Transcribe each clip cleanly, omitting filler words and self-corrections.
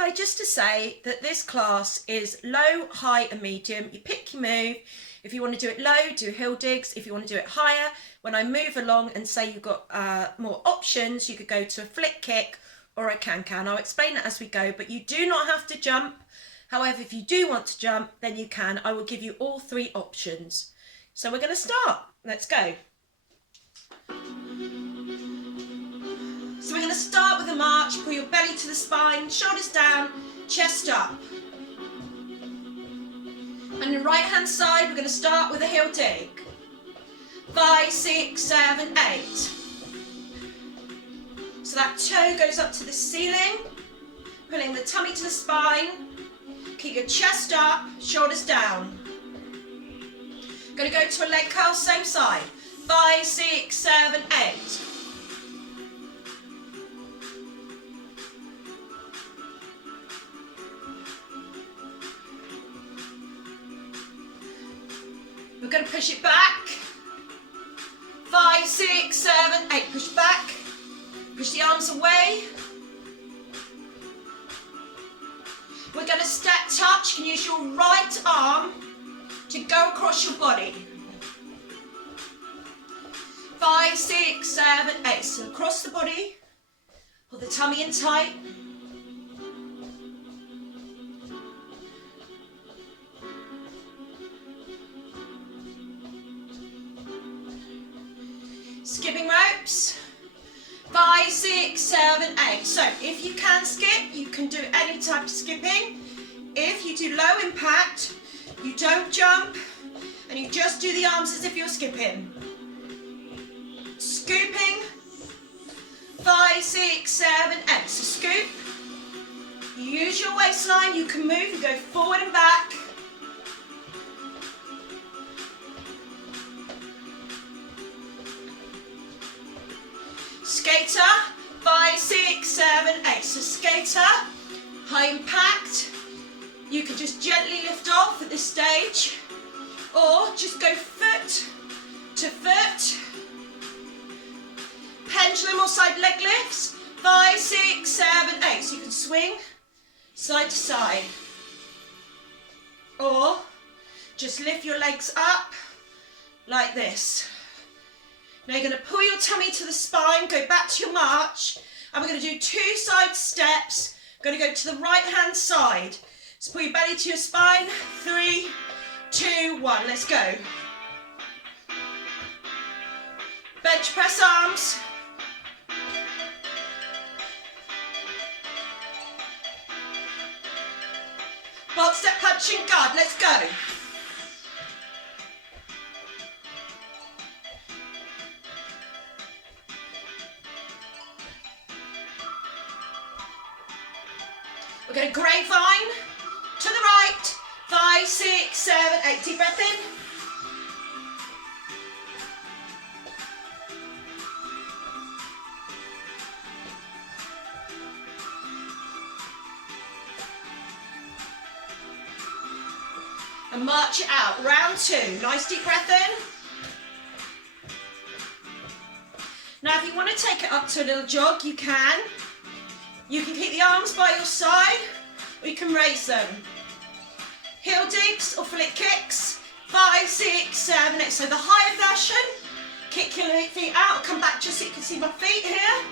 Hi, just to say that this class is low, high and medium. You pick your move. If you want to do it low, do hill digs. If you want to do it higher, when I move along and say you've got more options, you could go to a flick kick or a can-can. I'll explain that as we go, but you do not have to jump. However, if you do want to jump, then you can. I will give you all three options. So we're going to start. Let's go. So we're going to start with a march. Pull your belly to the spine, shoulders down, chest up. On the right hand side, we're going to start with a heel dig. 5, 6, 7, 8. So that toe goes up to the ceiling, pulling the tummy to the spine. Keep your chest up, shoulders down. Going to go to a leg curl, same side. 5, 6, 7, 8. We're going to push it back. 5, 6, 7, 8. Push back. Push the arms away. We're going to step touch. You can use your right arm to go across your body. 5, 6, 7, 8. So across the body. Pull the tummy in tight. Skipping ropes. 5, 6, 7, 8. So if you can skip, you can do any type of skipping. If you do low impact, you don't jump and you just do the arms as if you're skipping. Scooping. 5, 6, 7, 8. So scoop. You use your waistline. You can move. You go forward and back. Skater, 5, 6, 7, 8. So skater, high impact. You can just gently lift off at this stage, or just go foot to foot. Pendulum or side leg lifts, 5, 6, 7, 8. So you can swing side to side, or just lift your legs up like this. Now you're going to pull your tummy to the spine, go back to your march, and we're going to do 2 side steps. We're going to go to the right hand side. So pull your belly to your spine, 3, 2, 1, let's go. Bench press arms. Box step punching guard, let's go. We're going to grapevine to the right. 5, 6, 7, 8. Deep breath in. And march it out. Round 2. Nice deep breath in. Now if you want to take it up to a little jog, you can. You can keep the arms by your side, or you can raise them. Heel digs or flick kicks. 5, 6, 7, 8. So the higher version, kick your feet out, come back just so you can see my feet here.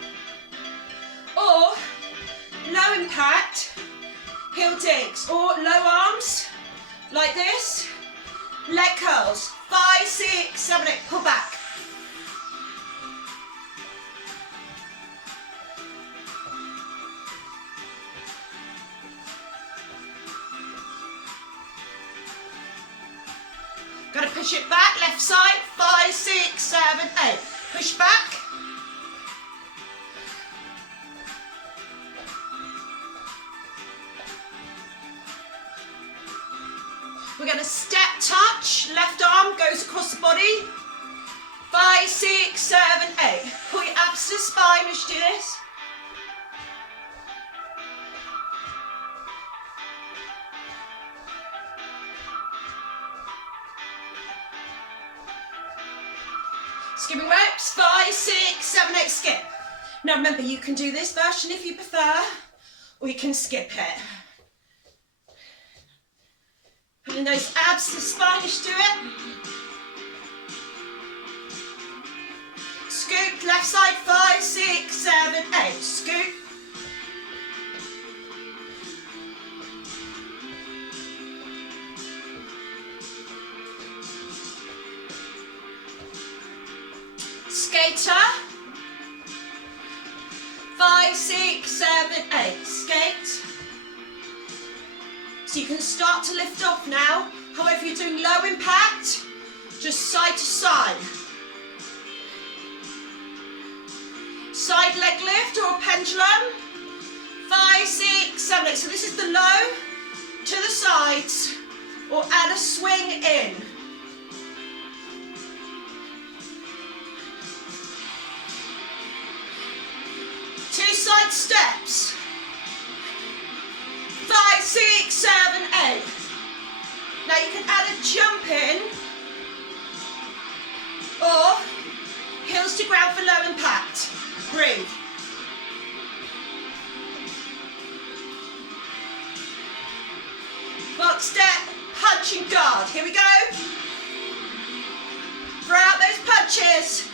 Or low impact, heel digs, or low arms, like this. Leg curls. 5, 6, 7, 8. Pull back. Got to push it back, left side, 5, 6, 7, 8. Push back. We're going to step touch, left arm goes across the body. 5, 6, 7, 8. Pull your abs to the spine as you do this. Skipping ropes, 5, 6, 7, 8, skip. Now remember, you can do this version if you prefer, or you can skip it. Pulling those abs to the spine as you do it. Scoop, left side, 5, 6, 7, 8. Scoop. Skater. 5, 6, 7, 8. Skate. So you can start to lift off now. However, you're doing low impact, just side to side. Side leg lift or a pendulum. 5, 6, 7, 8. So this is the low to the sides, or add a swing in. Two side steps. 5, 6, 7, 8. Now you can add a jump in, or heels to ground for low impact. Breathe. Box step, punch and guard. Here we go. Throw out those punches.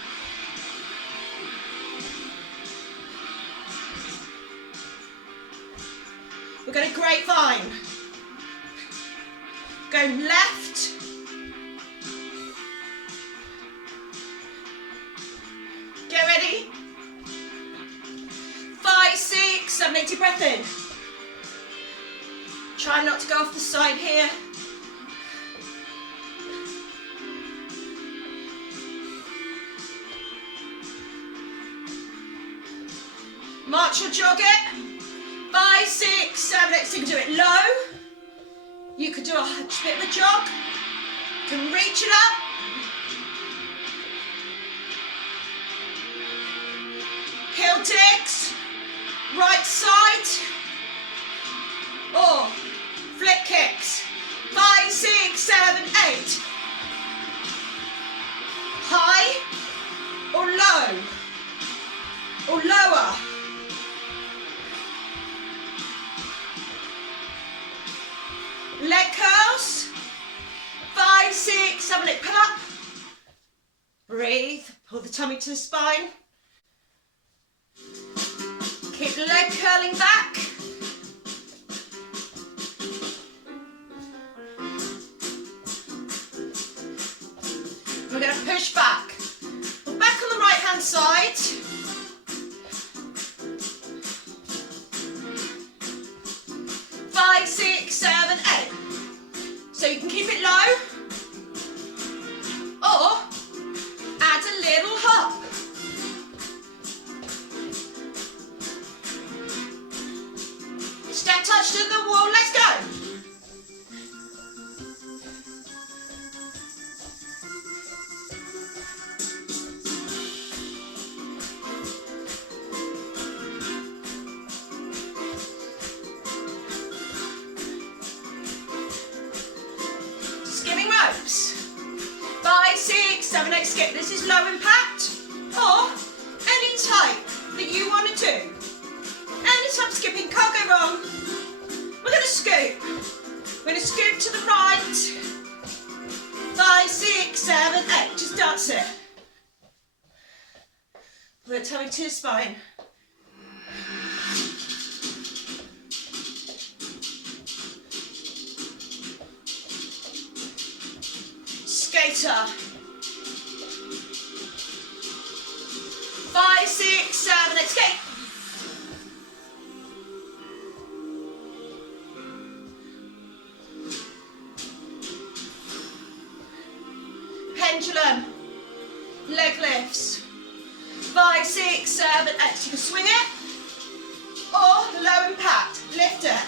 We're going to grapevine. Go left. Get ready. 5, 6, 7, 8. Deep breath in. Try not to go off the side here. March or jog it. 5, 6, 7, 8. So you can do it low. You could do a bit of a jog. You can reach it up. Heel digs. Right side. Or flip kicks. 5, 6, 7, 8. High or low. Or lower. Leg curls. 5, 6, 7, 8. Pull up. Breathe. Pull the tummy to the spine. Keep the leg curling back. We're going to push back. We're back on the right hand side. 5, 6, 7, 8. So you can keep it low, or add a little hop. Step touch to the wall, let's go. Skimming ropes. 5, 6, 7, 8, skip. This is low impact, or any type that you want to do. Any type of skipping, can't go wrong. We're going to scoop. We're going to scoop to the right. 5, 6, 7, 8. Just dance it. Pull the tummy to the spine. Skater. 5, 6, 7, 8. Skate. Pendulum. Leg lifts. 5, 6, 7, 8. So you can swing it, or low impact. Lift it.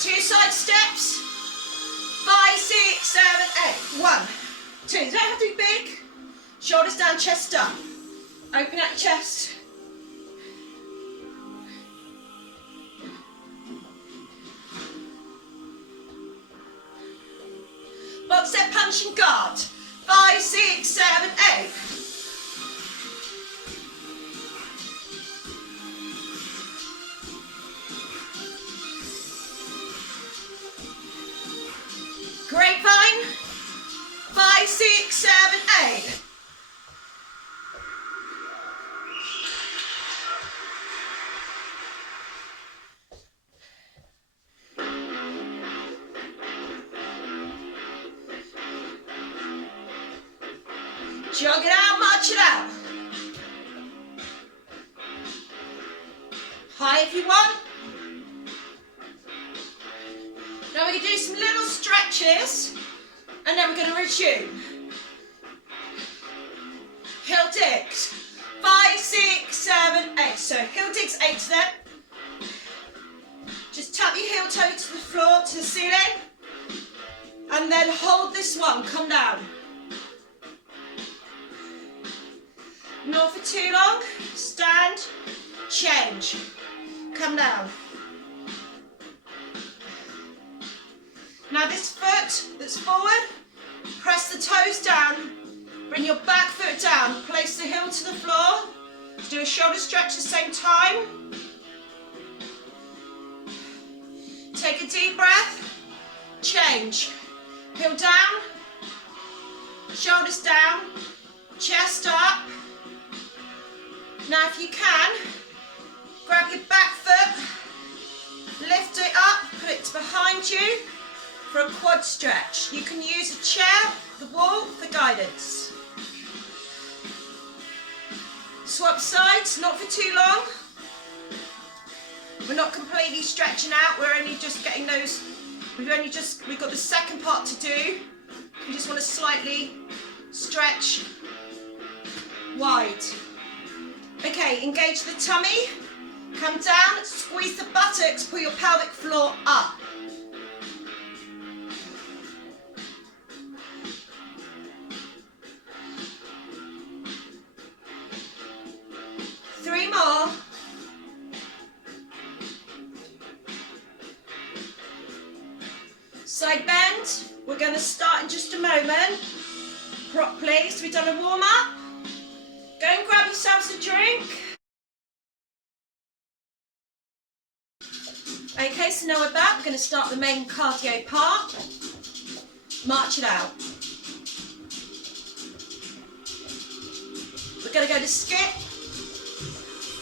Two side steps. 5, 6, 7, 8. 1, 2. You don't have to be big. Shoulders down, chest up. Open out your chest. Box step, punch and guard. 5, 6, 7, 8. Jog it out, march it out. High if you want. Now we're going to do some little stretches and then we're going to resume. Heel digs. 5, 6, 7, 8. So heel digs 8 of them. Just tap your heel toe to the floor, to the ceiling. And then hold this one, come down. Not for too long. Stand, change. Come down. Now this foot that's forward, press the toes down, bring your back foot down, place the heel to the floor, do a shoulder stretch at the same time. Take a deep breath, change. Heel down, shoulders down, chest up. Now if you can, grab your back foot, lift it up, put it behind you for a quad stretch. You can use a chair, the wall for guidance. Swap sides, not for too long. We're not completely stretching out, we're only just getting those, we've got the second part to do. We just want to slightly stretch wide. Okay, engage the tummy, come down, squeeze the buttocks, pull your pelvic floor up. Three more. Side bend, we're going to start in just a moment, properly. So we've done a warm up. Go and grab yourselves a drink. Okay, so now we're back. We're going to start the main cardio part. March it out. We're going to go to skip.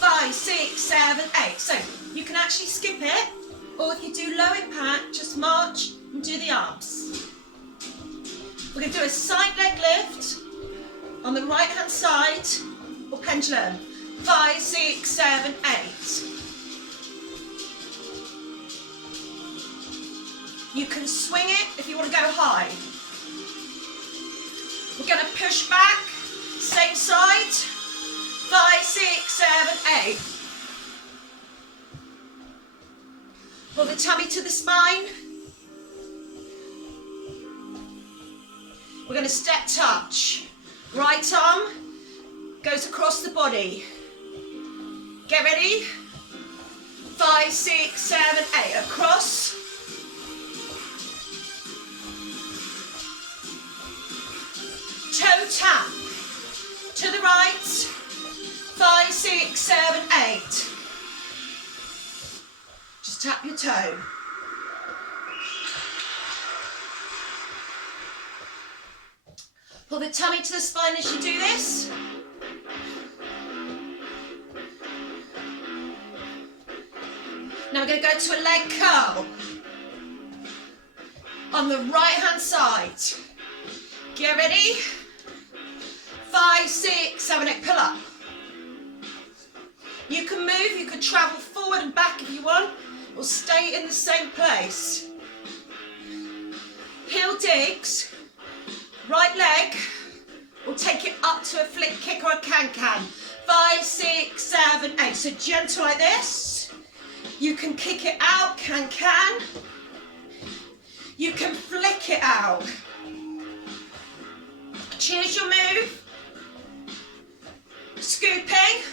5, 6, 7, 8. So you can actually skip it, or if you do low impact, just march and do the arms. We're going to do a side leg lift on the right hand side, or pendulum. 5, 6, 7, 8. You can swing it if you want to go high. We're going to push back, same side. 5, 6, 7, 8. Pull the tummy to the spine. We're going to step touch. Right arm goes across the body. Get ready. 5, 6, 7, 8. Across. Toe tap. To the right. 5, 6, 7, 8. Just tap your toe. Pull the tummy to the spine as you do this. Now we're going to go to a leg curl on the right hand side. Get ready. 5, 6, 7, 8. Pull up. You can move, you can travel forward and back if you want, or stay in the same place. Heel digs, right leg, or take it up to a flick kick or a can-can. 5, 6, 7, 8. So gentle like this. You can kick it out, can-can. You can flick it out. Choose your move. Scooping.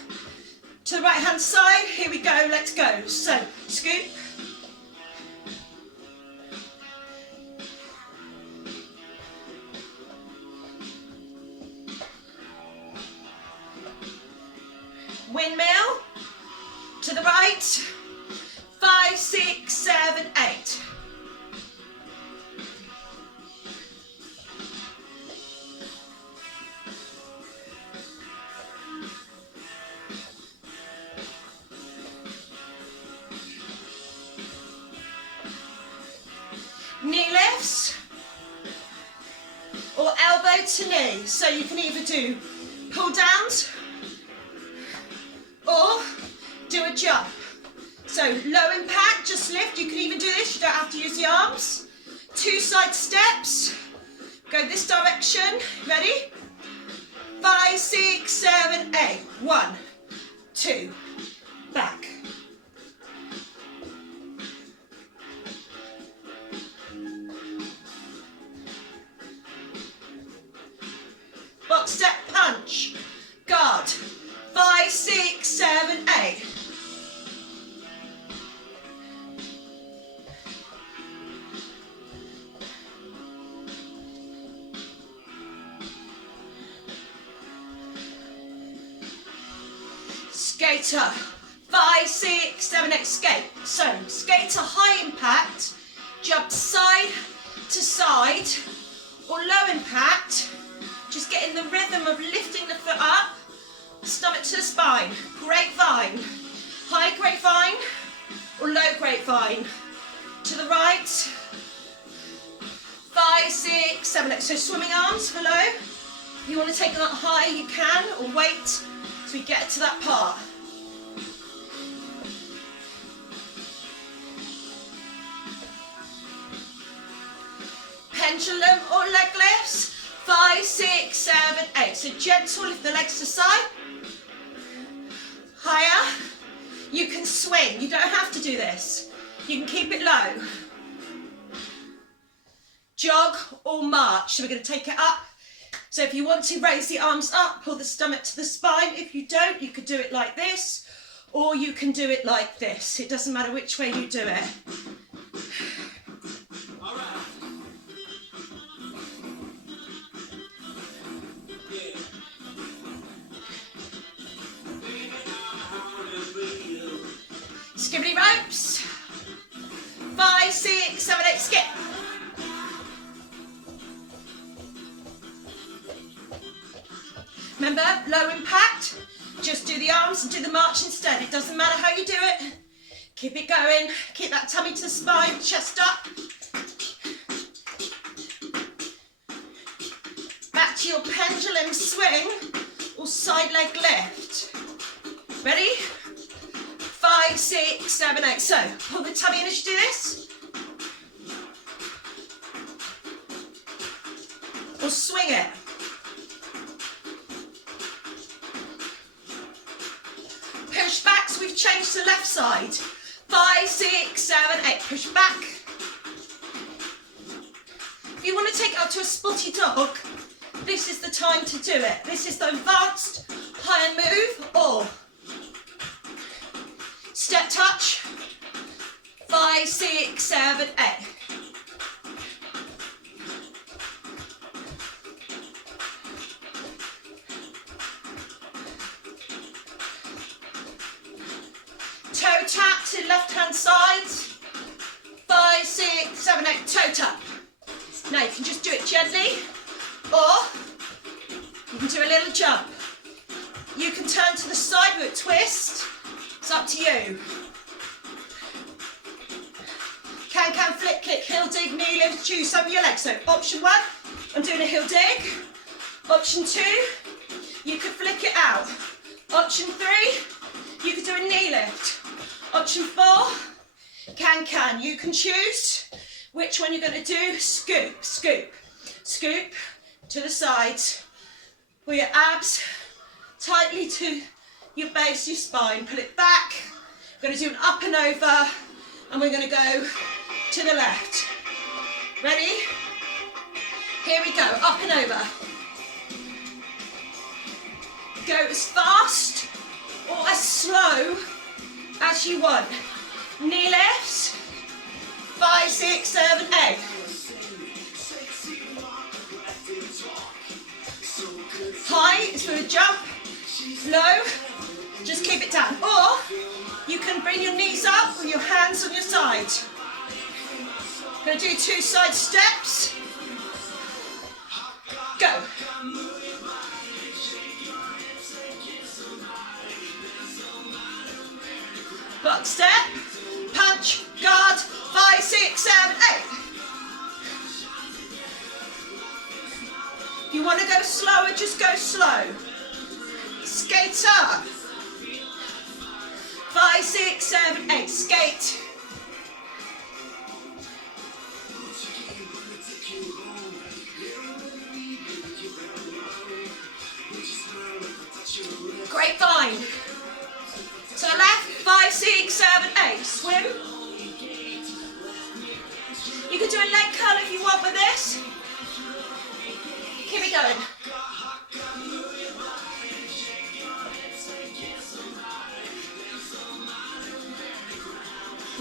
To the right hand side, here we go, let's go. So, scoop. Windmill. To the right. 5, 6, 7, 8. Knee lifts or elbow to to knee. So you can either do pull downs or do a jump. So low impact, just lift. You can even do this, you don't have to use the arms. 2 side steps, go this direction, ready? 5, 6, 7, 8, 1, 2, back. Box step punch, guard, 5, 6, 7, 8. Skater, 5, 6, 7, 8, skate. So, skater high impact, jump side to side, or low impact, just getting the rhythm of lifting the foot up, stomach to the spine. Grapevine, high grapevine, or low grapevine. To the right, 5, 6, 7, 8. So swimming arms for low. If you want to take them up high, you can, or wait till we get to that part. Pendulum or leg lifts, 5, 6, 7, 8. So gentle, lift the legs to the side. Higher. You can swing, you don't have to do this. You can keep it low. Jog or march. So we're going to take it up. So if you want to raise the arms up, pull the stomach to the spine. If you don't, you could do it like this, or you can do it like this. It doesn't matter which way you do it. Skibbity ropes. 5, 6, 7, 8, skip. Remember, low impact, just do the arms and do the march instead. It doesn't matter how you do it. Keep it going, keep that tummy to the spine, chest up. Back to your pendulum swing or side leg lift. Ready? 5, 6, 7, 8. So, pull the tummy in as you do this. Or swing it. Push back, so we've changed to left side. 5, 6, 7, 8. Push back. If you want to take it up to a spotty dog, this is the time to do it. This is the advanced higher move, or step touch. 5, 6, 7, 8. Toe tap to left hand side. 5, 6, 7, 8. Toe tap. Now you can just do it gently, or you can do a little jump. You can turn to the side with a twist. It's up to you. Can flip kick, heel dig, knee lift, choose some of your legs. So option 1, I'm doing a heel dig. Option 2, you could flick it out. Option 3, you could do a knee lift. Option 4, can. You can choose which one you're going to do. Scoop, scoop, scoop to the sides. Pull your abs tightly to your base, your spine. Pull it back. We're going to do an up and over, and we're going to go to the left. Ready? Here we go, up and over. Go as fast or as slow as you want. Knee lifts. 5, 6, 7, 8. High is for a jump. Low, just keep it down. Or you can bring your knees up with your hands on your side. Going to do 2 side steps. Go. Box step, punch, guard, 5, 6, 7, 8. If You want to go slower, just go slow. Skate up. 5, 6, 7, 8, skate. Grapevine. To the left, 5, 6, 7, 8, swim. You can do a leg curl if you want with this. Keep it going.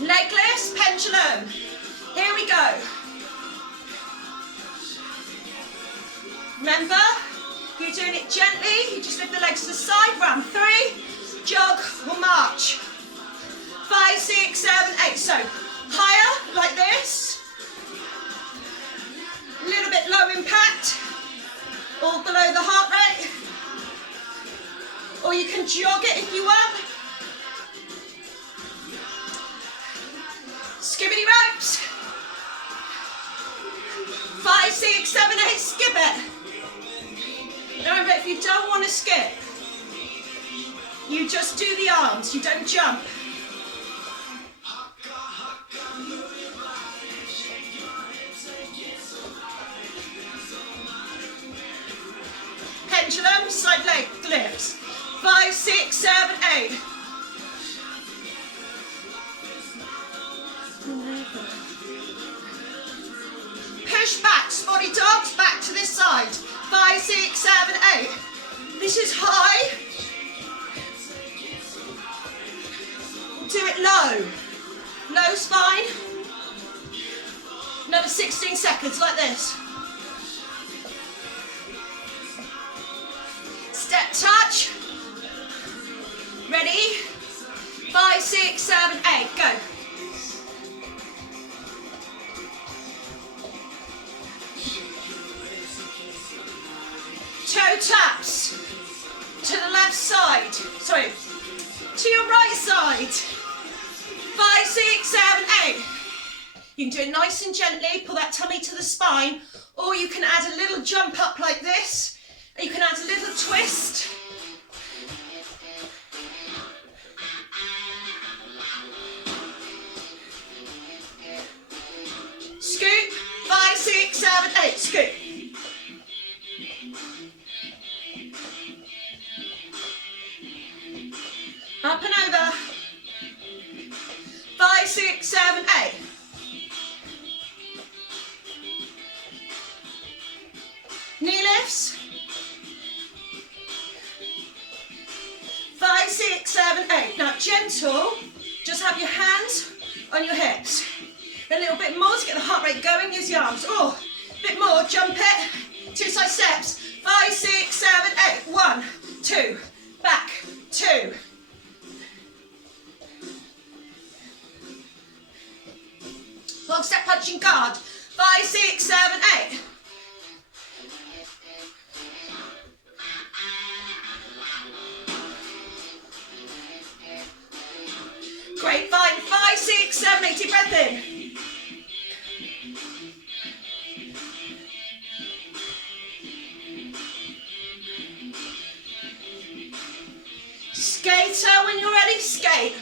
Legless pendulum. Here we go. Remember, you're doing it gently. You just lift the legs to the side. Round 3, jog or march. 5, 6, 7, 8. So higher, like this. A little bit low impact, or below the heart rate. Or you can jog it if you want. Skibbity ropes. 5, 6, 7, 8, skip it. Remember, if you don't want to skip, you just do the arms, you don't jump. Pendulum, side leg lifts. 5, 6, 7, 8. Push back, spotty dogs, back to this side. 5, 6, 7, 8. This is high. Do it low. Low's fine. Another 16 seconds like this. Step touch. Ready? 5, 6, 7, 8. Go. Toe taps to the left side. Sorry, to your right side. 5, 6, 7, 8. You can do it nice and gently. Pull that tummy to the spine, or you can add a little jump up like this. And you can add a little twist. Scoop. 5, 6, 7, 8. Scoop. Up and over. 5, 6, 7, 8. Knee lifts. 5, 6, 7, 8. Now gentle, just have your hands on your hips. A little bit more to get the heart rate going, use your arms. Oh, a bit more, jump it. 2 side steps. 5, 6, 7, 8. 1, 2, back, 2. Long step punching guard. 5, 6, 7, 8. Great, fine. 5, 6, 7, 8. Deep breath in. Skater, when you're ready, skate.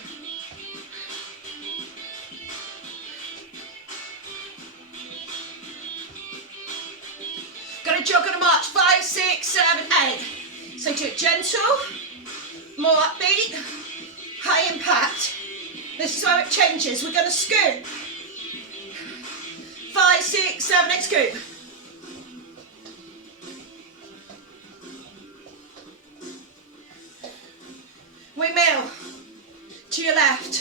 Gonna jog on a march. 5, 6, 7, 8. So do it gentle, more upbeat, high impact. This is where it changes. We're gonna scoop. 5, 6, 7, 8, scoop. Windmill to your left.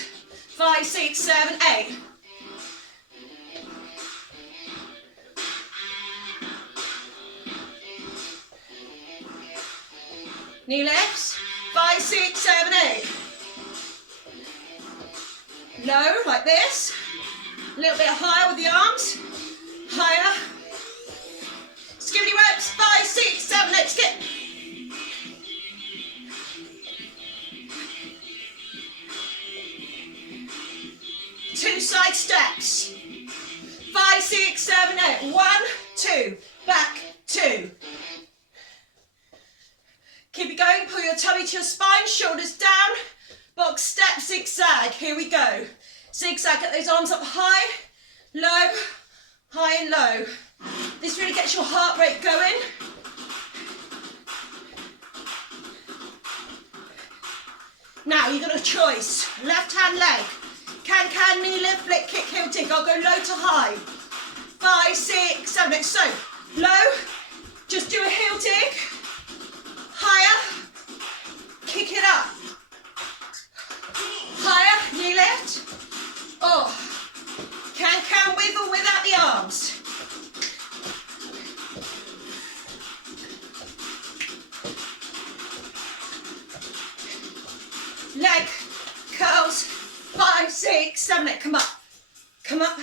5, 6, 7, 8. Knee lifts. 5, 6, 7, 8. Low, like this. A little bit higher with the arms. Higher. Skibbity ropes. 5, 6, 7, 8. Skip. Two side steps. 5, 6, 7, 8. 1, 2. Back, 2. into your spine, shoulders down, box step, zigzag. Here we go. Zigzag, get those arms up high, low, high and low. This really gets your heart rate going. Now you've got a choice. Left hand leg. Can, knee lift, flick, kick, heel dig. I'll go low to high. 5, 6, 7, 8. So, low, just do a heel dig. Higher, kick it up. Higher, knee lift. Oh, can with or without the arms. Leg, curls, 5, 6, 7, 8, come up, come up.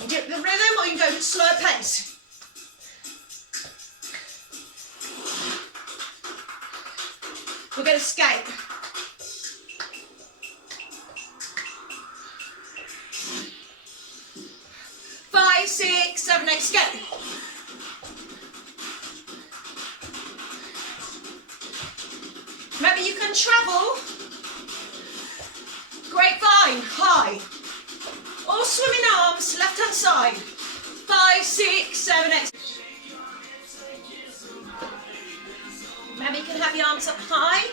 You do it with the rhythm or you can go at a slower pace. We're going to skate. Five, 6, 7, 8, skate. Remember, you can travel grapevine, high, or swimming arms, left hand side. 5, 6, 7, 8. Remember, you can have your arms up high.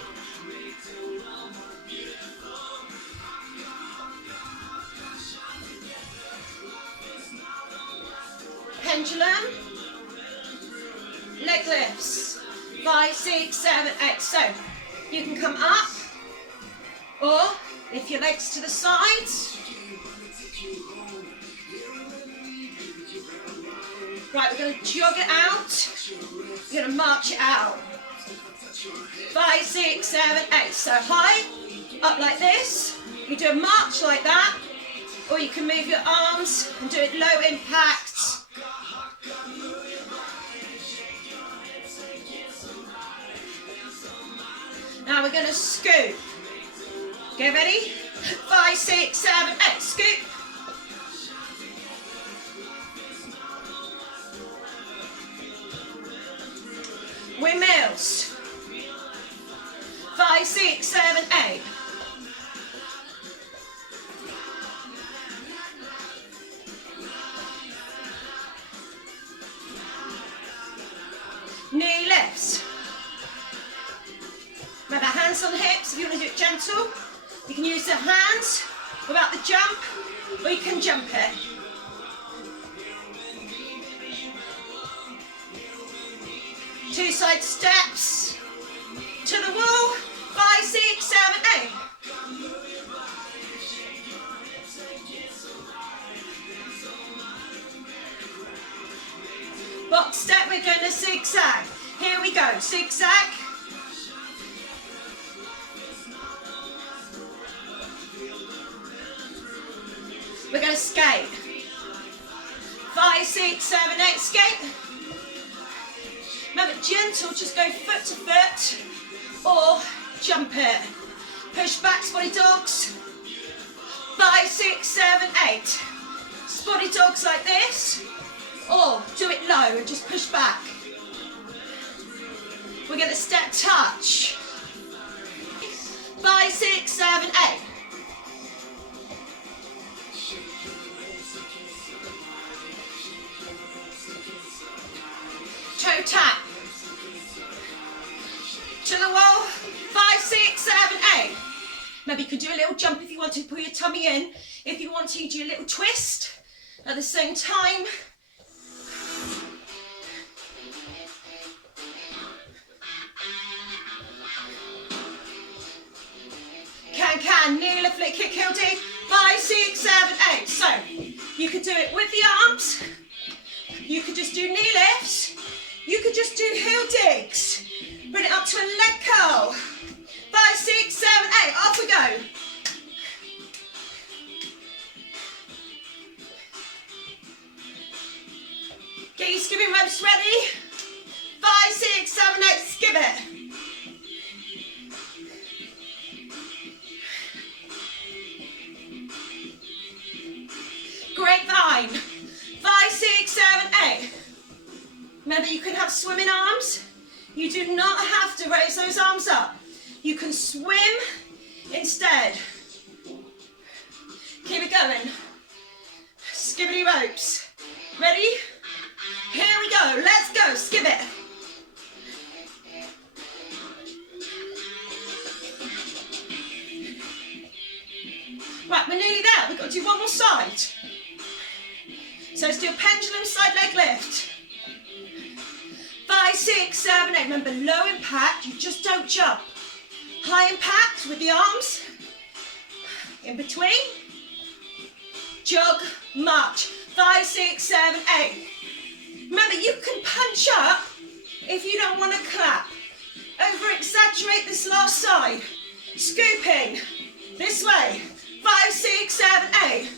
Pendulum, leg lifts. 5, 6, 7, 8. So, you can come up, or lift your legs to the sides. Right, we're going to jog it out. We're going to march it out. 5, 6, 7, 8. So high, up like this. You do a march like that, or you can move your arms and do it low impact. Now we're going to scoop. Get ready? 5, 6, 7, 8. Scoop. Windmills. 5, 6, 7, 8. Knee lifts. Remember, hands on the hips. If you want to do it gentle, you can use the hands without the jump, or you can jump it. Two side steps to the wall. 5, 6, 7, 8. Box step, we're going to zigzag. Here we go, zigzag. We're going to skate. 5, 6, 7, 8, skate. Remember, gentle, just go foot to foot or jump it. Push back, spotty dogs. 5, 6, 7, 8. Spotty dogs like this, or do it low and just push back. We're going to step touch. 5, 6, 7, 8. Toe tap. To the wall. 5, 6, 7, 8. Maybe you could do a little jump if you want to, pull your tummy in. If you want to, you do a little twist at the same time. Can, knee lift, flick, kick, heel dig. 5, 6, 7, 8. So, you could do it with the arms. You could just do knee lifts. You could just do heel digs. Bring it up to a leg curl. 5, 6, 7, 8. Off we go. Get your skipping ropes ready. 5, 6, 7, 8. Skip it. Grapevine. 5, 6, 7, 8. Remember, you can have swimming arms. You do not have to raise those arms up. You can swim instead. Keep it going. Skibbity ropes. Ready? Here we go. Let's go. Skip it. Right, we're nearly there. We've got to do one more side. So let's do a pendulum side leg lift. 5, 6, 7, 8. Remember, low impact. You just don't jump. High impact with the arms. In between. Jog, march. 5, 6, 7, 8. Remember, you can punch up if you don't want to clap. Over-exaggerate this last side. Scooping. This way. 5, 6, 7, 8.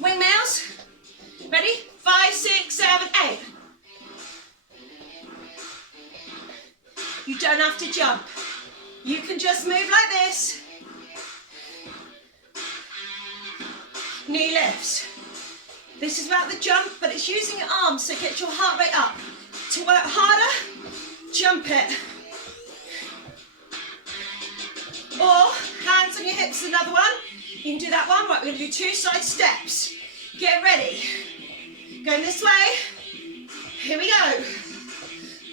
Wingnails. Ready? 5, 6, 7, 8. You don't have to jump. You can just move like this. Knee lifts. This is about the jump, but it's using your arms so get your heart rate up. To work harder, jump it. Or hands on your hips, another one. You can do that one. Right, we're going to do 2 side steps. Get ready. Going this way. Here we go.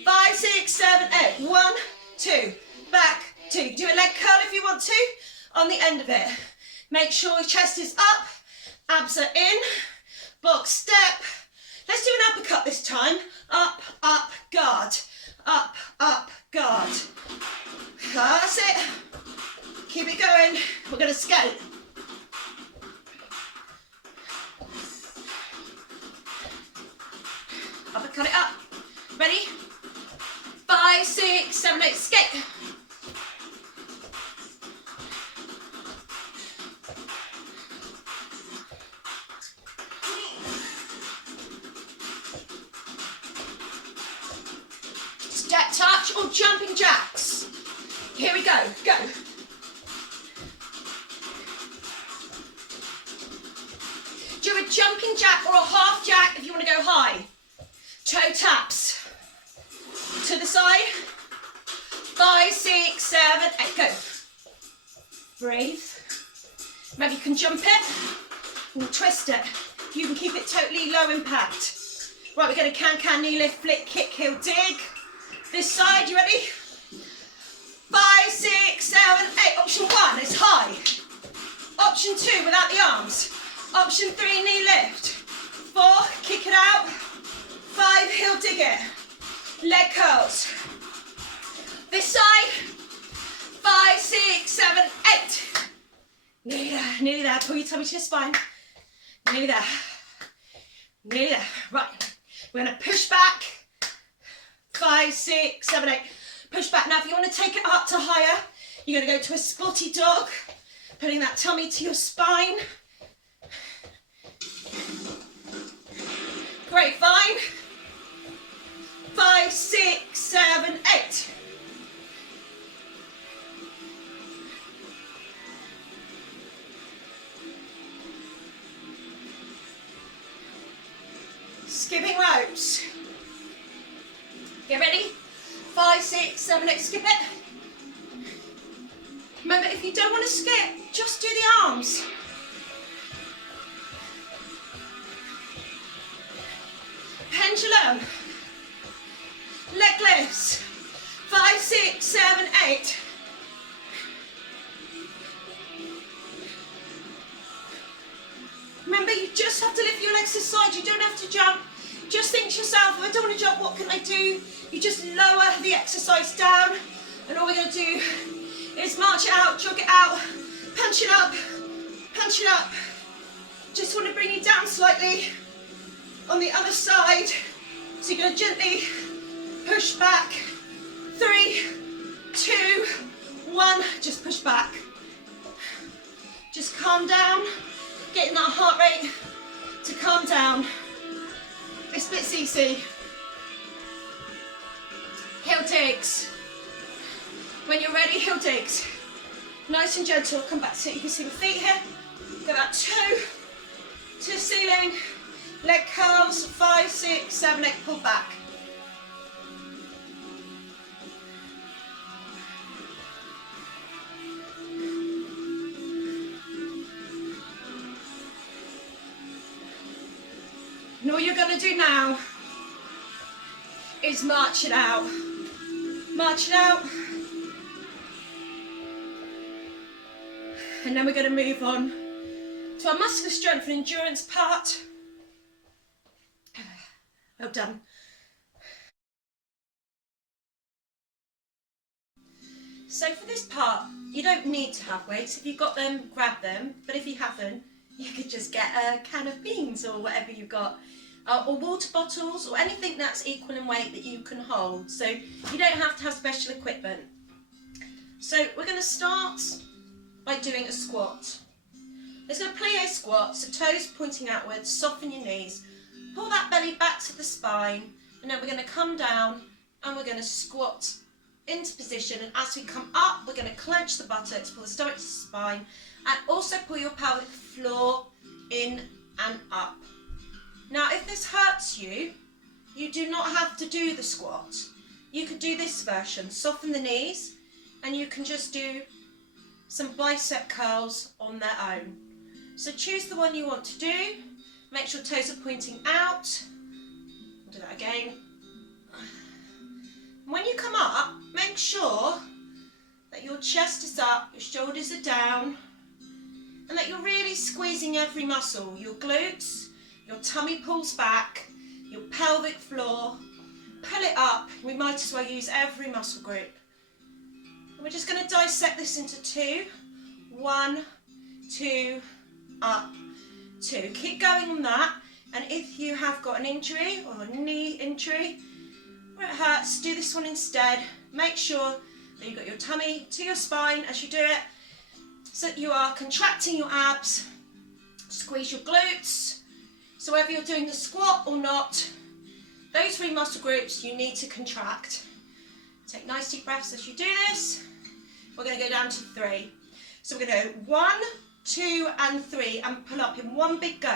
5, 6, 7, 8. 1, 2. Back, 2. Do a leg curl if you want to on the end of it. Make sure your chest is up. Abs are in. Box step. Let's do an uppercut this time. Up, up, guard. Up, up, guard. That's it. Keep it going. We're going to skate. Uppercut it up. Ready? 5, 6, 7, 8. Skate. Step touch or jumping jacks. Here we go. Go. Do a jumping jack or a half jack if you want to go high. Toe taps. To the side. 5, 6, 7, 8. Go. Breathe. Maybe you can jump it or twist it. You can keep it totally low impact. Right, we're going to can knee lift, flick, kick, heel, dig. This side, you ready? 5, 6, 7, 8. Option 1 is high. Option 2 without the arms. Option 3, knee lift. 4, kick it out. 5, heel dig it. Leg curls. This side. 5, 6, 7, 8. Nearly there, nearly there. Pull your tummy to your spine. Nearly there. Nearly there. Right. We're going to push back. 5, 6, 7, 8. Push back. Now, if you want to take it up to higher, you're going to go to a spotty dog, putting that tummy to your spine. Grapevine. 5, 6, 7, 8. Skipping ropes. Get ready? 5, 6, 7, 8. Skip it. Remember, if you don't want to skip, just do the arms. Pendulum. Leg lifts. 5, 6, 7, 8. Remember, you just have to lift your legs to the side. You don't have to jump. Just think to yourself, if I don't want to jump, what can I do? You just lower the exercise down, and all we're going to do is march it out, jog it out, punch it up, punch it up. Just want to bring you down slightly on the other side. So you're going to gently push back. 3, 2, 1. Just push back. Just calm down. Getting that heart rate to calm down. This bit's easy. Heel digs. When you're ready, heel digs. Nice and gentle. Come back so you can see my feet here. Go about 2, to the ceiling, leg curls, 5, 6, 7, 8, pull back. And all you're going to do now is march it out. March it out. And then we're going to move on to our muscular strength and endurance part. Well done. So for this part, you don't need to have weights. If you've got them, grab them. But if you haven't, you could just get a can of beans or whatever you've got. Or water bottles or anything that's equal in weight that you can hold. So you don't have to have special equipment. So we're going to start by doing a squat. It's going to plie squat, so toes pointing outwards, soften your knees, pull that belly back to the spine, and then we're going to come down and we're going to squat into position. And as we come up, we're going to clench the buttocks, pull the stomach to the spine, and also pull your pelvic floor in and up. Now, if this hurts you, you do not have to do the squat. You could do this version, soften the knees, and you can just do some bicep curls on their own. So choose the one you want to do. Make sure toes are pointing out. I'll do that again. When you come up, make sure that your chest is up, your shoulders are down, and that you're really squeezing every muscle. Your glutes, your tummy pulls back, your pelvic floor, pull it up. We might as well use every muscle group. And we're just going to dissect this into 2. 1, 2, up, 2. Keep going on that. And if you have got an injury or a knee injury where it hurts, do this one instead. Make sure that you've got your tummy to your spine as you do it, so that you are contracting your abs, squeeze your glutes. So whether you're doing the squat or not, those 3 muscle groups you need to contract. Take nice deep breaths as you do this. We're going to go down to 3. So we're going to go 1, 2 and 3 and pull up in one big go,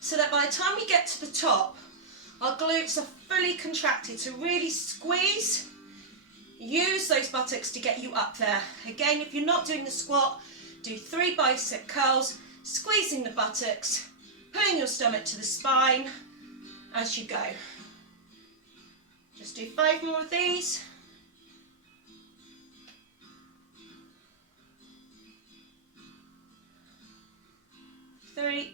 so that by the time we get to the top, our glutes are fully contracted. So really squeeze, use those buttocks to get you up there. Again, if you're not doing the squat, do 3 bicep curls, squeezing the buttocks, pulling your stomach to the spine as you go. Just do 5 more of these. 3,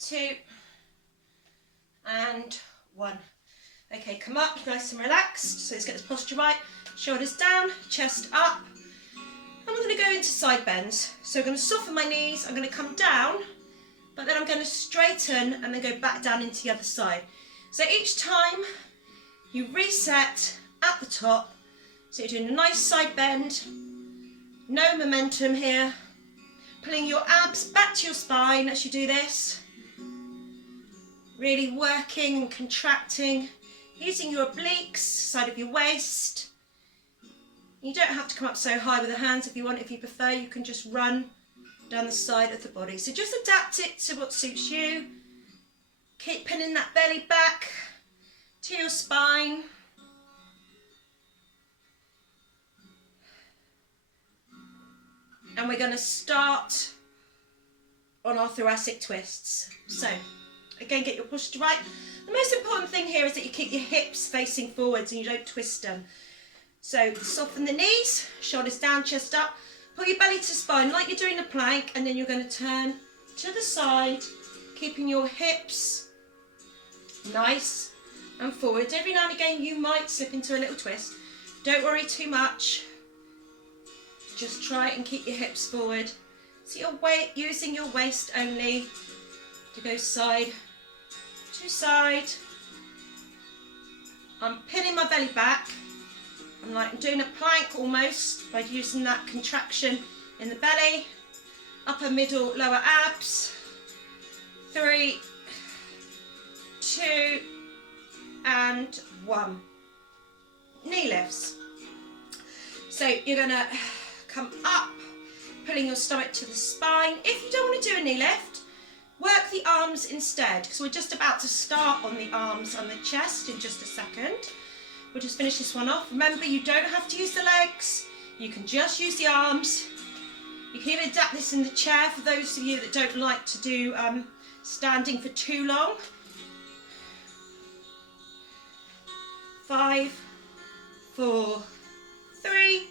2 and 1. Okay, come up nice and relaxed. So let's get this posture right. Shoulders down, chest up. And we're going to go into side bends. So I'm going to soften my knees, I'm going to come down, but then I'm going to straighten and then go back down into the other side. So each time you reset at the top, so you're doing a nice side bend, no momentum here, pulling your abs back to your spine as you do this, really working and contracting, using your obliques, side of your waist. You don't have to come up so high with the hands if you want. If you prefer, you can just run down the side of the body. So just adapt it to what suits you. Keep pinning that belly back to your spine. And we're going to start on our thoracic twists. So again, get your posture right. The most important thing here is that you keep your hips facing forwards and you don't twist them. So soften the knees, shoulders down, chest up, pull your belly to spine like you're doing a plank, and then you're going to turn to the side, keeping your hips nice and forward. Every now and again you might slip into a little twist. Don't worry too much. Just try and keep your hips forward. So you're using your waist only to go side to side. I'm pinning my belly back. I'm doing a plank almost by using that contraction in the belly. Upper, middle, lower abs. 3, 2 and 1. Knee lifts. So you're going to come up, pulling your stomach to the spine. If you don't want to do a knee lift, work the arms instead, because we're just about to start on the arms and the chest in just a second. We'll just finish this one off. Remember, you don't have to use the legs, you can just use the arms. You can even adapt this in the chair for those of you that don't like to do standing for too long. 5, 4, 3,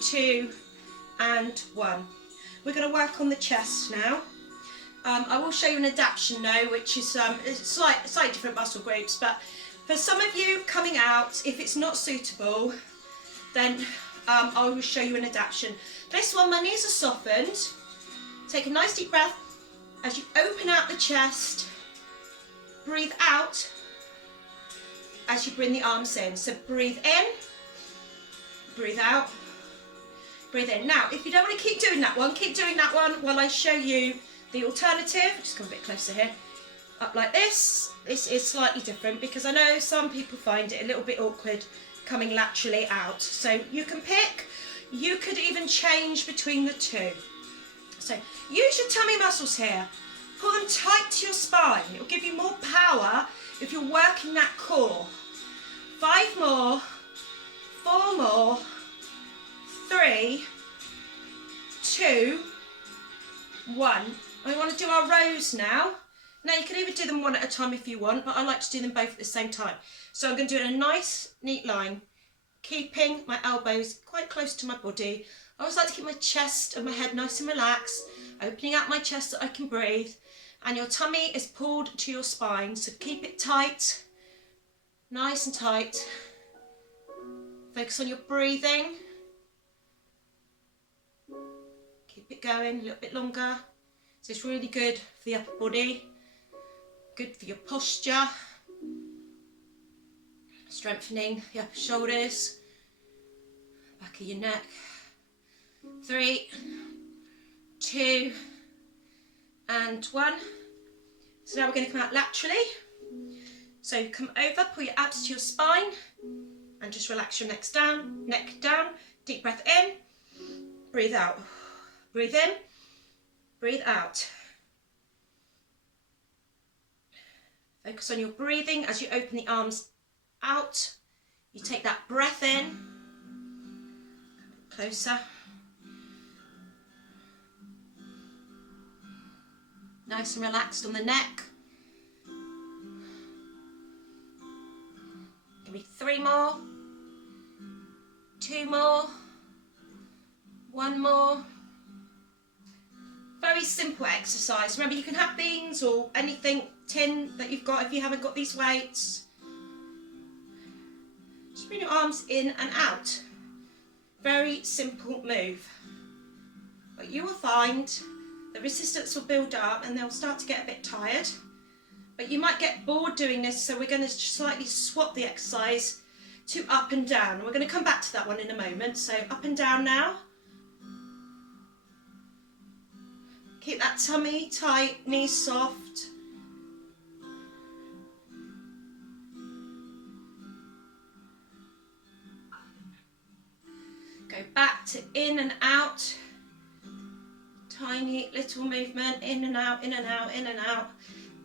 2, and 1. We're going to work on the chest now. I will show you an adaptation now, which is slightly different muscle groups, but for some of you coming out, if it's not suitable, then I will show you an adaptation. This one, my knees are softened. Take a nice deep breath as you open out the chest. Breathe out as you bring the arms in. So breathe in, breathe out, breathe in. Now, if you don't want to keep doing that one, keep doing that one while I show you the alternative. Just come a bit closer here. Up like this. This is slightly different because I know some people find it a little bit awkward coming laterally out. So you can pick. You could even change between the two. So use your tummy muscles here. Pull them tight to your spine. It will give you more power if you're working that core. 5 more, 4 more, 3, 2, 1. We want to do our rows now. Now you can either do them one at a time if you want, but I like to do them both at the same time. So I'm going to do it in a nice, neat line, keeping my elbows quite close to my body. I always like to keep my chest and my head nice and relaxed, opening out my chest so I can breathe. And your tummy is pulled to your spine, so keep it tight, nice and tight. Focus on your breathing. Keep it going a little bit longer. So it's really good for the upper body, good for your posture, strengthening the upper shoulders, back of your neck. 3, 2, and 1. So now we're going to come out laterally. So come over, pull your abs to your spine, and just relax your neck down. Deep breath in, breathe out. Breathe in, breathe out. Focus on your breathing as you open the arms out. You take that breath in, closer. Nice and relaxed on the neck. Give me 3 more, 2 more, 1 more. Very simple exercise. Remember, you can have beans or anything, tin that you've got if you haven't got these weights. Just bring your arms in and out. Very simple move. But you will find the resistance will build up and they'll start to get a bit tired. But you might get bored doing this, so we're going to slightly swap the exercise to up and down. We're going to come back to that one in a moment. So up and down now. Keep that tummy tight, knees soft. Go back to in and out. Tiny little movement, in and out, in and out, in and out.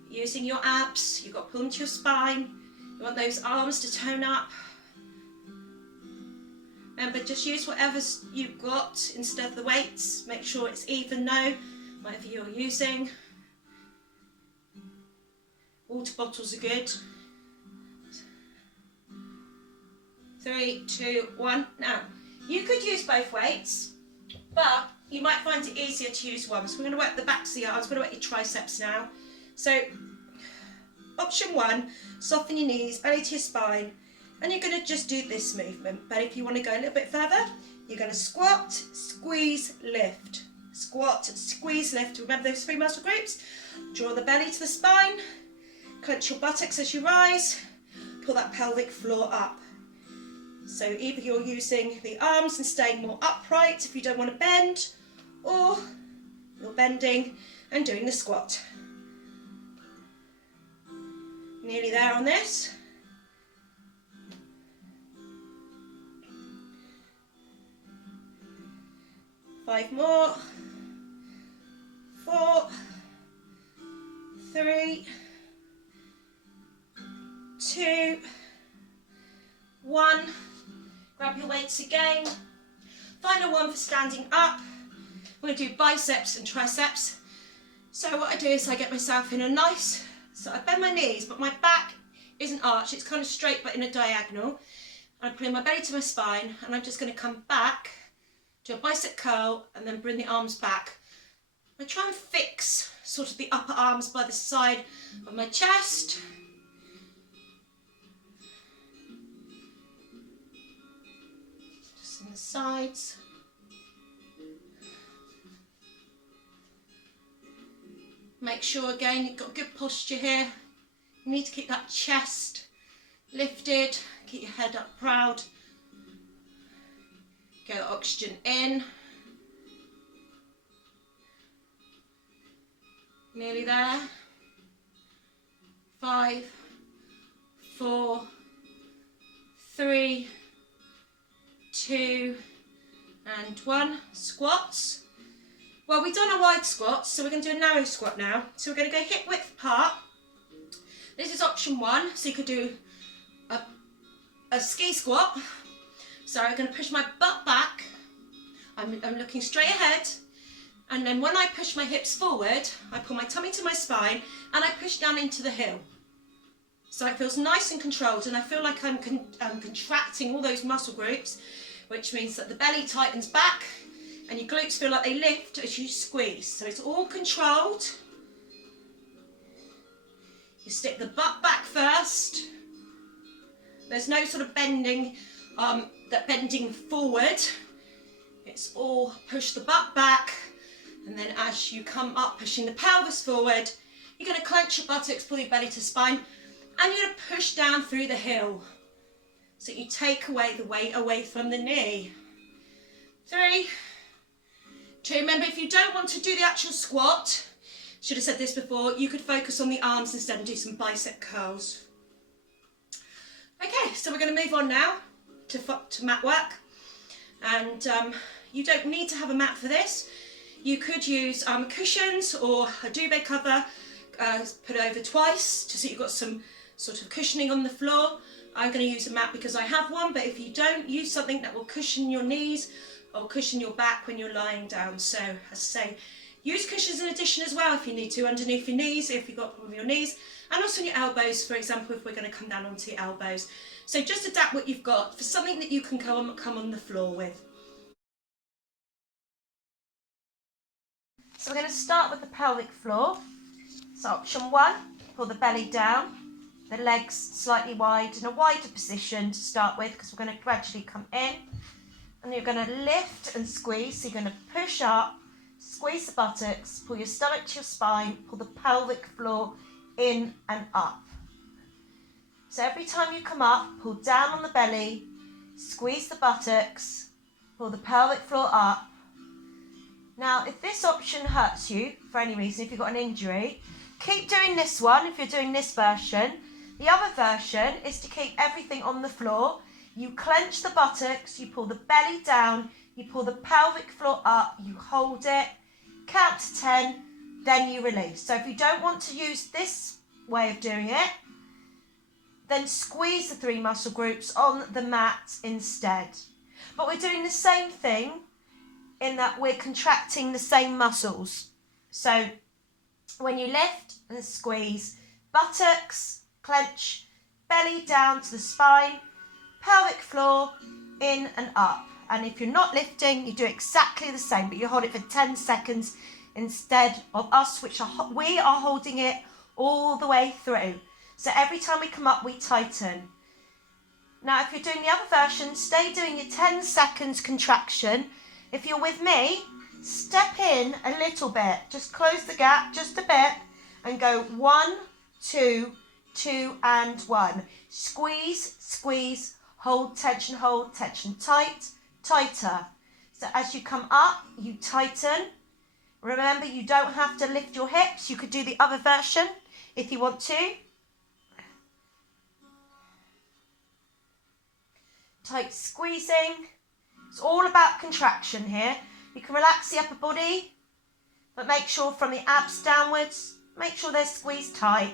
Using your abs, you've got to pull them to your spine. You want those arms to tone up. Remember, just use whatever you've got instead of the weights. Make sure it's even though, whatever you're using. Water bottles are good. 3, 2, 1. Now, you could use both weights, but you might find it easier to use one. So we're going to work the backs of the arms, we're going to work your triceps now. So, option 1, soften your knees, belly to your spine, and you're going to just do this movement. But if you want to go a little bit further, you're going to squat, squeeze, lift. Squat, squeeze, lift. Remember those 3 muscle groups? Draw the belly to the spine, clench your buttocks as you rise, pull that pelvic floor up. So either you're using the arms and staying more upright if you don't want to bend, or you're bending and doing the squat. Nearly there on this. 5 more. 4, 3, 2, 1. Grab your weights again. Final one for standing up. We're going to do biceps and triceps. So what I do is I get myself in a nice, so I bend my knees, but my back isn't arched, it's kind of straight but in a diagonal. I'm putting my belly to my spine, and I'm just going to come back, do a bicep curl, and then bring the arms back. I try and fix sort of the upper arms by the side of my chest. Just in the sides. Make sure again you've got good posture here. You need to keep that chest lifted, keep your head up proud. Get the oxygen in. Nearly there. 5, 4, 3, 2, and 1. Squats. Well, we've done a wide squat, so we're going to do a narrow squat now. So we're going to go hip width apart. This is option 1, so you could do a ski squat. So I'm going to push my butt back. I'm looking straight ahead. And then when I push my hips forward, I pull my tummy to my spine and I push down into the heel. So it feels nice and controlled, and I feel like I'm contracting all those muscle groups, which means that the belly tightens back and your glutes feel like they lift as you squeeze. So it's all controlled. You stick the butt back first. There's no sort of bending, bending forward. It's all push the butt back, and then as you come up, pushing the pelvis forward, you're going to clench your buttocks, pull your belly to spine, and you're going to push down through the heel. So you take away the weight away from the knee. 3, 2, remember, if you don't want to do the actual squat, should have said this before, you could focus on the arms instead and do some bicep curls. Okay, so we're going to move on now to mat work. And you don't need to have a mat for this. You could use cushions or a duvet cover, put it over twice to see you've got some sort of cushioning on the floor. I'm going to use a mat because I have one, but if you don't, use something that will cushion your knees or cushion your back when you're lying down. So as I say, use cushions in addition as well if you need to, underneath your knees, if you've got problem with your knees, and also on your elbows, for example, if we're going to come down onto your elbows. So just adapt what you've got for something that you can come on the floor with. So we're going to start with the pelvic floor. So option 1, pull the belly down, the legs slightly wide in a wider position to start with, because we're going to gradually come in, and you're going to lift and squeeze. So you're going to push up, squeeze the buttocks, pull your stomach to your spine, pull the pelvic floor in and up. So every time you come up, pull down on the belly, squeeze the buttocks, pull the pelvic floor up. Now, if this option hurts you for any reason, if you've got an injury, keep doing this one if you're doing this version. The other version is to keep everything on the floor. You clench the buttocks, you pull the belly down, you pull the pelvic floor up, you hold it, count to 10, then you release. So if you don't want to use this way of doing it, then squeeze the 3 muscle groups on the mat instead. But we're doing the same thing in that we're contracting the same muscles. So when you lift and squeeze, buttocks, clench, belly down to the spine, pelvic floor, in and up. And if you're not lifting, you do exactly the same, but you hold it for 10 seconds instead of us, we are holding it all the way through. So every time we come up, we tighten. Now, if you're doing the other version, stay doing your 10 seconds contraction. If you're with me, step in a little bit. Just close the gap just a bit and go 1, 2, 2 and 1. Squeeze, squeeze, hold, tension, tight, tighter. So as you come up, you tighten. Remember, you don't have to lift your hips. You could do the other version if you want to. Tight squeezing. It's all about contraction here. You can relax the upper body, but make sure from the abs downwards, make sure they're squeezed tight.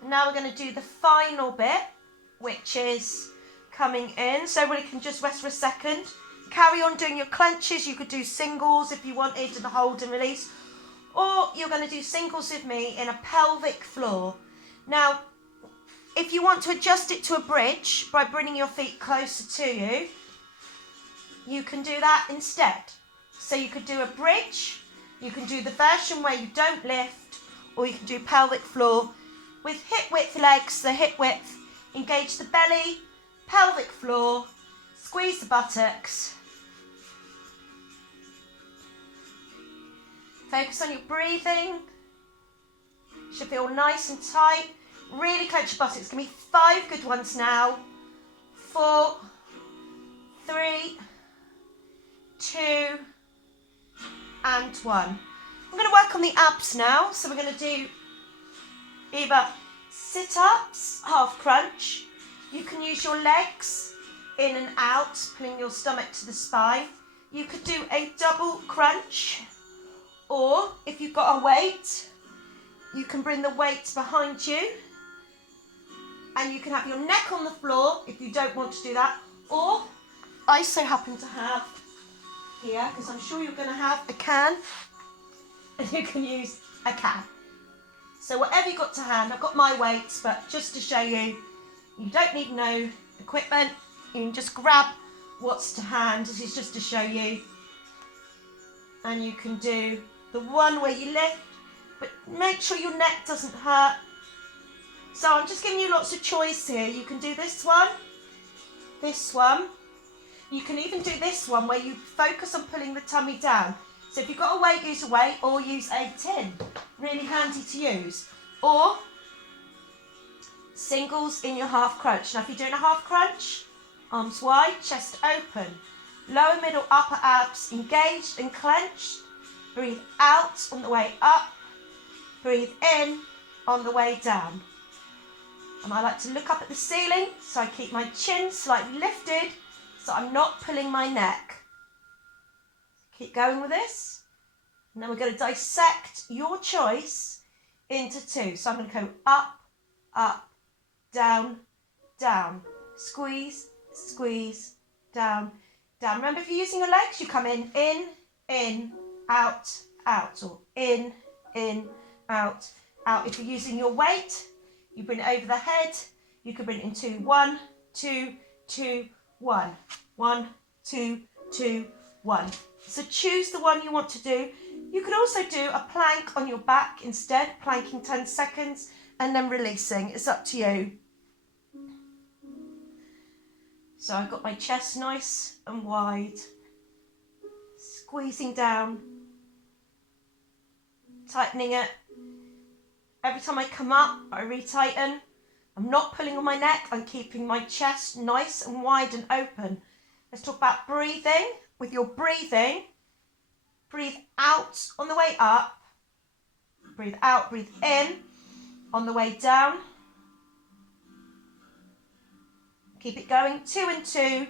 And now we're going to do the final bit, which is coming in. So everybody can just rest for a second. Carry on doing your clenches. You could do singles if you wanted and hold and release. Or you're going to do singles with me in a pelvic floor. Now, if you want to adjust it to a bridge by bringing your feet closer to you, you can do that instead. So you could do a bridge, you can do the version where you don't lift, or you can do pelvic floor with hip width legs, the hip width, engage the belly, pelvic floor, squeeze the buttocks. Focus on your breathing. Should feel nice and tight. Really clench your buttocks. Give me 5 good ones now. 4, 3, 2, and 1. I'm going to work on the abs now. So we're going to do either sit-ups, half crunch. You can use your legs in and out, pulling your stomach to the spine. You could do a double crunch. Or if you've got a weight, you can bring the weight behind you. And you can have your neck on the floor if you don't want to do that. Or I so happen to have here, because I'm sure you're going to have a can, and you can use a can. So whatever you've got to hand, I've got my weights, but just to show you, you don't need no equipment. You can just grab what's to hand. This is just to show you. And you can do the one where you lift, but make sure your neck doesn't hurt. So I'm just giving you lots of choice here. You can do this one. You can even do this one where you focus on pulling the tummy down. So if you've got a weight, use a weight, or use a tin. Really handy to use. Or singles in your half crunch. Now if you're doing a half crunch, arms wide, chest open. Lower, middle, upper abs engaged and clenched. Breathe out on the way up. Breathe in on the way down. And I like to look up at the ceiling, so I keep my chin slightly lifted, so I'm not pulling my neck. Keep going with this. And then we're going to dissect your choice into 2. So I'm going to go up, up, down, down. Squeeze, squeeze, down, down. Remember, if you're using your legs, you come in, out, out. Or in, out, out. If you're using your weight, you bring it over the head. You can bring it in 2, 1, 2, 2, 1. 1, 2, 2, 1. So choose the one you want to do. You could also do a plank on your back instead, planking 10 seconds and then releasing. It's up to you. So I've got my chest nice and wide. Squeezing down. Tightening it. Every time I come up, I retighten. I'm not pulling on my neck. I'm keeping my chest nice and wide and open. Let's talk about breathing. With your breathing, breathe out on the way up. Breathe out, breathe in on the way down. Keep it going, 2 and 2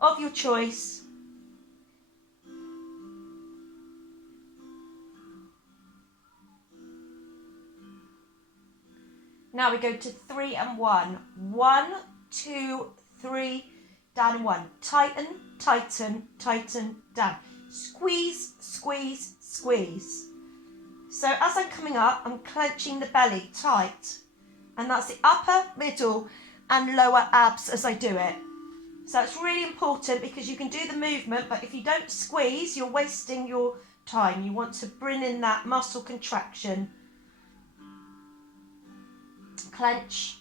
of your choice. Now we go to 3 and 1. 1, 2, 3, down and 1. Tighten, tighten, tighten, down. Squeeze, squeeze, squeeze. So as I'm coming up, I'm clenching the belly tight. And that's the upper, middle and lower abs as I do it. So it's really important because you can do the movement, but if you don't squeeze, you're wasting your time. You want to bring in that muscle contraction. Clench.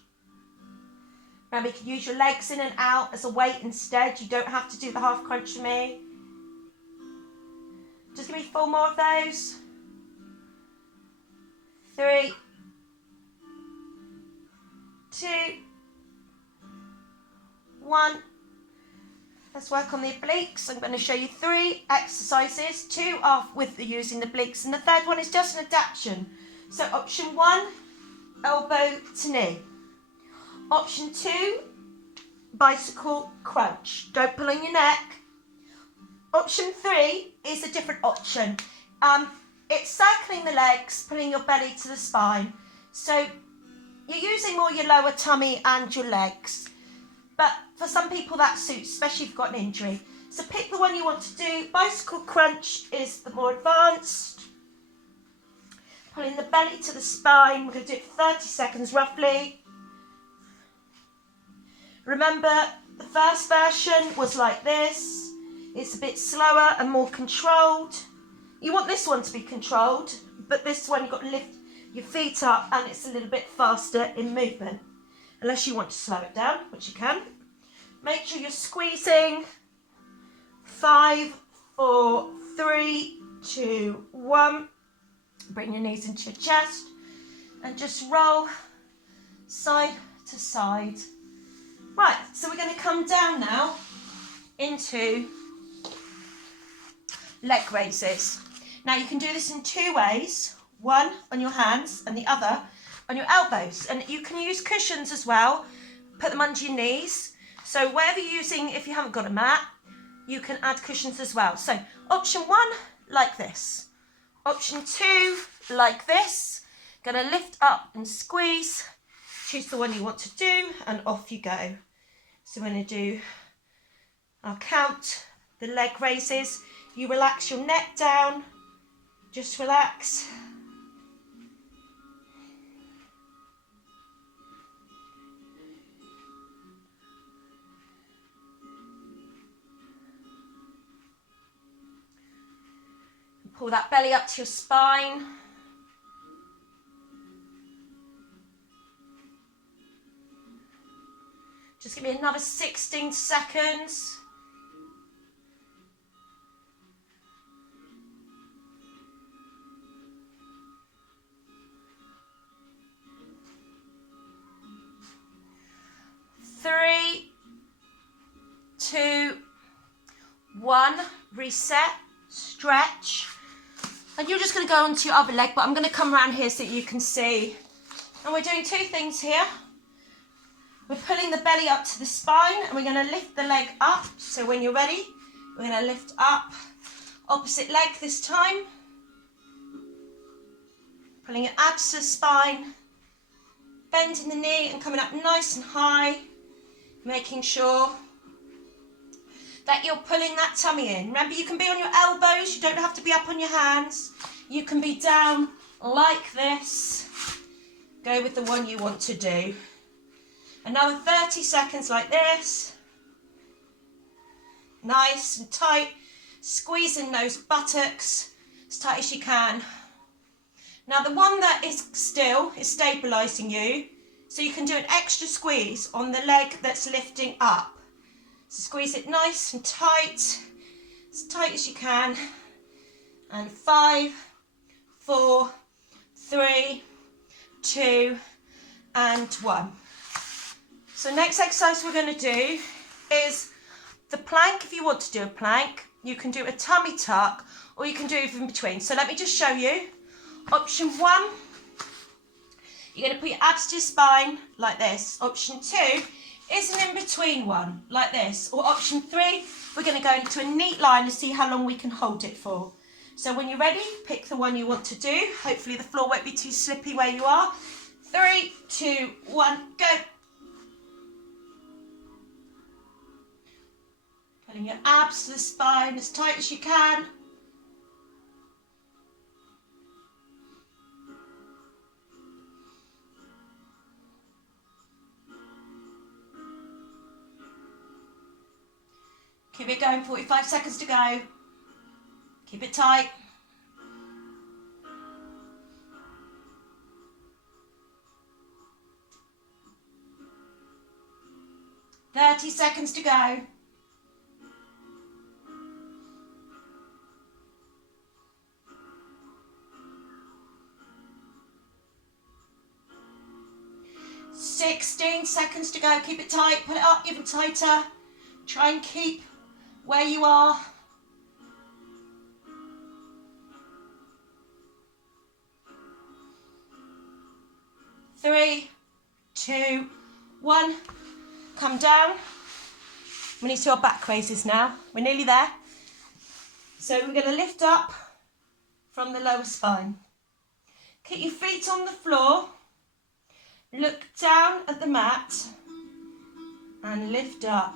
Remember, you can use your legs in and out as a weight instead. You don't have to do the half crunch for me. Just give me 4 more of those. 3, 2, 1. Let's work on the obliques. I'm going to show you 3 exercises. 2 are with using the obliques, and the third one is just an adaptation. So option 1, elbow to knee. Option 2, bicycle crunch. Don't pull on your neck. Option 3 is a different option. It's circling the legs, pulling your belly to the spine. So you're using more your lower tummy and your legs. But for some people that suits, especially if you've got an injury. So pick the one you want to do. Bicycle crunch is the more advanced. Pulling the belly to the spine. We're going to do it for 30 seconds roughly. Remember, the first version was like this. It's a bit slower and more controlled. You want this one to be controlled, but this one you've got to lift your feet up and it's a little bit faster in movement. Unless you want to slow it down, which you can. Make sure you're squeezing. 5, 4, 3, 2, 1. Bring your knees into your chest and just roll side to side. Right, so we're going to come down now into leg raises. Now you can do this in 2 ways. One on your hands and the other on your elbows. And you can use cushions as well. Put them under your knees. So whatever you're using, if you haven't got a mat, you can add cushions as well. So option 1, like this. Option 2, like this. Gonna lift up and squeeze. Choose the one you want to do and off you go. So we're gonna do, I'll count the leg raises. You relax your neck down. Just relax. Pull that belly up to your spine. Just give me another 16 seconds. Three, 2, 1. Reset, stretch. And you're just going to go onto your other leg, but I'm going to come around here so that you can see. And we're doing 2 things here. We're pulling the belly up to the spine and we're going to lift the leg up. So when you're ready, we're going to lift up. Opposite leg this time. Pulling your abs to the spine. Bending the knee and coming up nice and high. Making sure that you're pulling that tummy in. Remember, you can be on your elbows. You don't have to be up on your hands. You can be down like this. Go with the one you want to do. Another 30 seconds like this. Nice and tight. Squeezing those buttocks as tight as you can. Now the one that is still is stabilising you. So you can do an extra squeeze on the leg that's lifting up. So squeeze it nice and tight as you can. And 5, 4, 3, 2, and 1. So next exercise we're going to do is the plank. If you want to do a plank, you can do a tummy tuck or you can do it in between. So let me just show you. Option 1, you're going to put your abs to your spine like this. Option 2 is an in-between one like this. Or option 3, we're going to go into a neat line and see how long we can hold it for. So when you're ready, pick the one you want to do. Hopefully the floor won't be too slippy where you are. 3, 2, 1, go. Pulling your abs to the spine as tight as you can. Keep it going, 45 seconds to go. Keep it tight. Thirty seconds to go. $16 seconds to go. Keep it tight. Put it up even tighter. Try and keep where you are. Three, 2, 1. Come down. We need to do our back raises now. We're nearly there. So we're going to lift up from the lower spine. Keep your feet on the floor. Look down at the mat and lift up.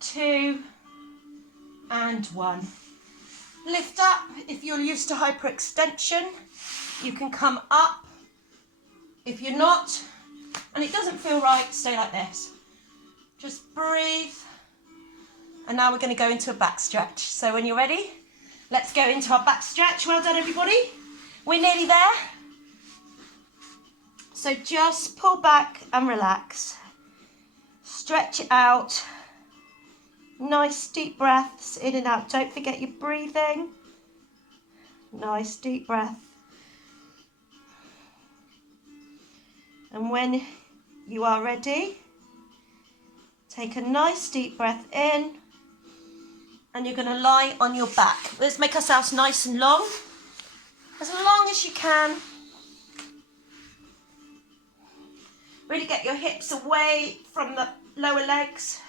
Two and one. Lift up. If you're used to hyperextension, you can come up. If you're not, and it doesn't feel right, stay like this. Just breathe. And now we're going to go into a back stretch. So when you're ready, let's go into our back stretch. Well done, everybody. We're nearly there. So just pull back and relax. Stretch it out. Nice deep breaths in and out. Don't forget your breathing. Nice deep breath. And when you are ready, take a nice deep breath in, and you're going to lie on your back. Let's make ourselves nice and long as you can. Really get your hips away from the lower legs.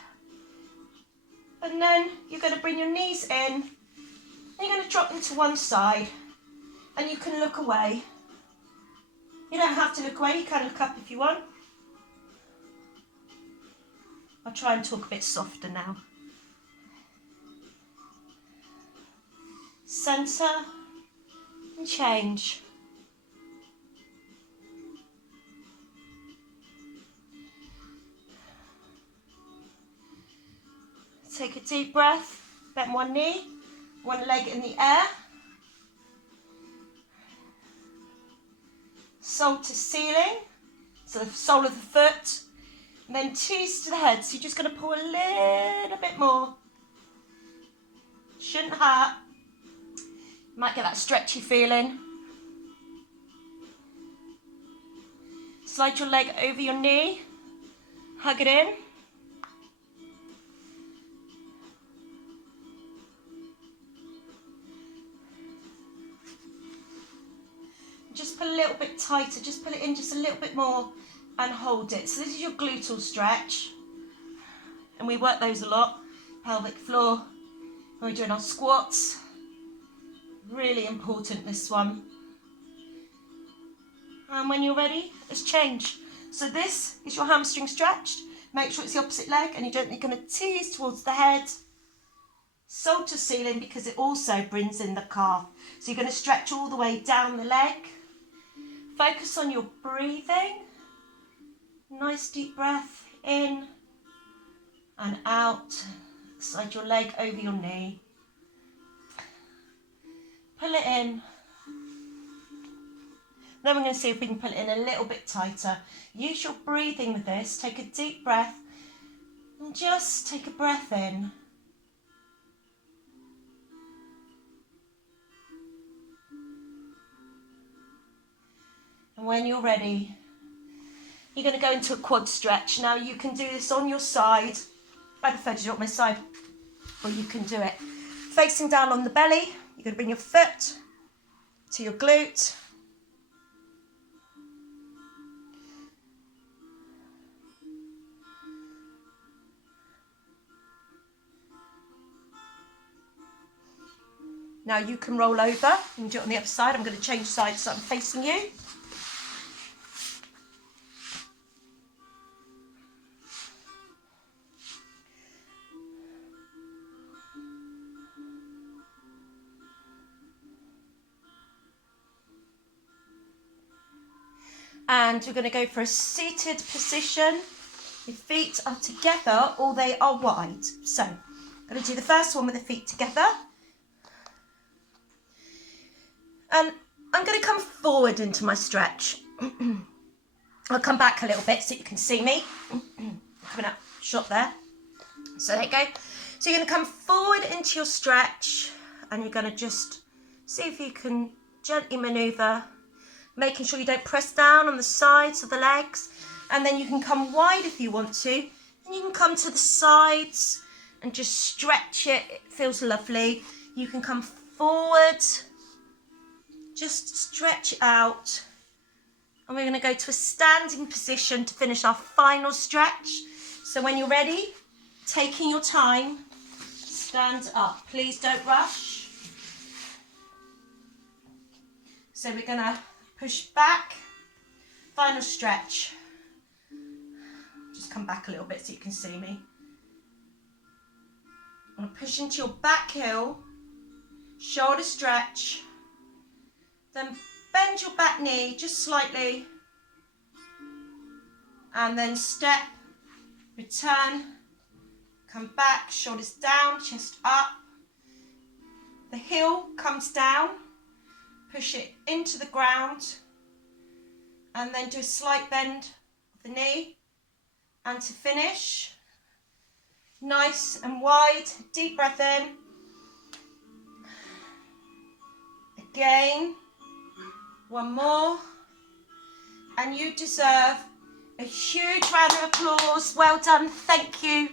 And then you're going to bring your knees in, and you're going to drop them to one side, and you can look away. You don't have to look away, you can look up if you want. I'll try and talk a bit softer now. Centre and change. Take a deep breath, bend one knee, one leg in the air. Sole to ceiling, so the sole of the foot, and then toes to the head. So you're just going to pull a little bit more. Shouldn't hurt. Might get that stretchy feeling. Slide your leg over your knee, hug it in. Just pull a little bit tighter, just pull it in just a little bit more and hold it. So this is your gluteal stretch, and we work those a lot. Pelvic floor, when we're doing our squats. Really important, this one. And when you're ready, let's change. So this is your hamstring stretched. Make sure it's the opposite leg, and you're going to tease towards the head. Sole to ceiling, because it also brings in the calf. So you're going to stretch all the way down the leg. Focus on your breathing. Nice deep breath in and out. Slide your leg over your knee. Pull it in. Then we're going to see if we can pull it in a little bit tighter. Use your breathing with this. Take a deep breath and just take a breath in. And when you're ready, you're going to go into a quad stretch. Now you can do this on your side. I prefer to do it on my side, or you can do it facing down on the belly. You're going to bring your foot to your glute. Now you can roll over and do it on the other side. I'm going to change sides so I'm facing you. And we're going to go for a seated position. Your feet are together or they are wide. So I'm going to do the first one with the feet together. And I'm going to come forward into my stretch. I'll come back a little bit so you can see me. Coming up short there. So there you go. So you're going to come forward into your stretch, and you're going to just see if you can gently manoeuvre, making sure you don't press down on the sides of the legs. And then you can come wide if you want to, and you can come to the sides and just stretch it. It feels lovely. You can come forward, just stretch it out. And we're going to go to a standing position to finish our final stretch. So when you're ready, taking your time, stand up. Please don't rush. So we're going to push back, final stretch. Just come back a little bit so you can see me. And push into your back heel, shoulder stretch, then bend your back knee just slightly, and then step, return, come back, shoulders down, chest up. The heel comes down, push it into the ground, and then do a slight bend of the knee. And to finish, nice and wide, deep breath in. Again, one more. And you deserve a huge round of applause. Well done, thank you.